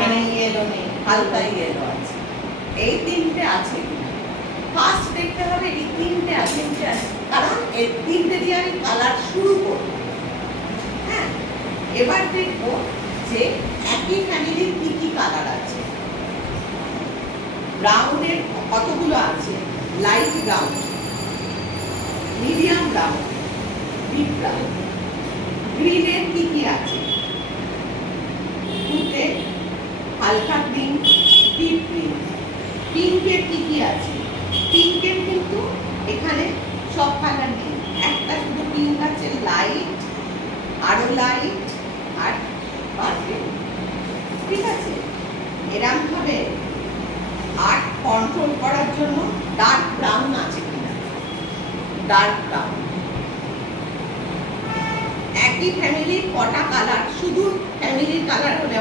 মানে ইয়েলো নেই, হালকা ইয়েলো আছে। এই তিনটে আছে কিনা ফার্স্ট দেখতে হবে। এই তিনটে আছে, কারণ এই তিনটে দিয়ে আমি কালার শুরু করব। হ্যাঁ, এবার দেখবো যে একই ফ্যামিলির কি কি কালার আছে। ব্রাউনের কতগুলো আছে? Light brown, medium brown, deep brown. গ্রিনের কি কি আছে? তুতে, হালকা গ্রিন, ডিপ গ্রিন। পিঙ্কের কি কি আছে? পিঙ্কের কিন্তু এখানে সব কালার নেই, একটা শুধু পিঙ্ক আছে, লাইট, আরো লাইট আর পার্পল। ঠিক আছে, এরকম ভাবে আর কন্ট্রোল করার জন্য ডার্ক ব্রাউন আছে কিনা, ডার্ক ব্রাউন। একই ফ্যামিলির কটা কালার, শুধু ফ্যামিলির কালার হলে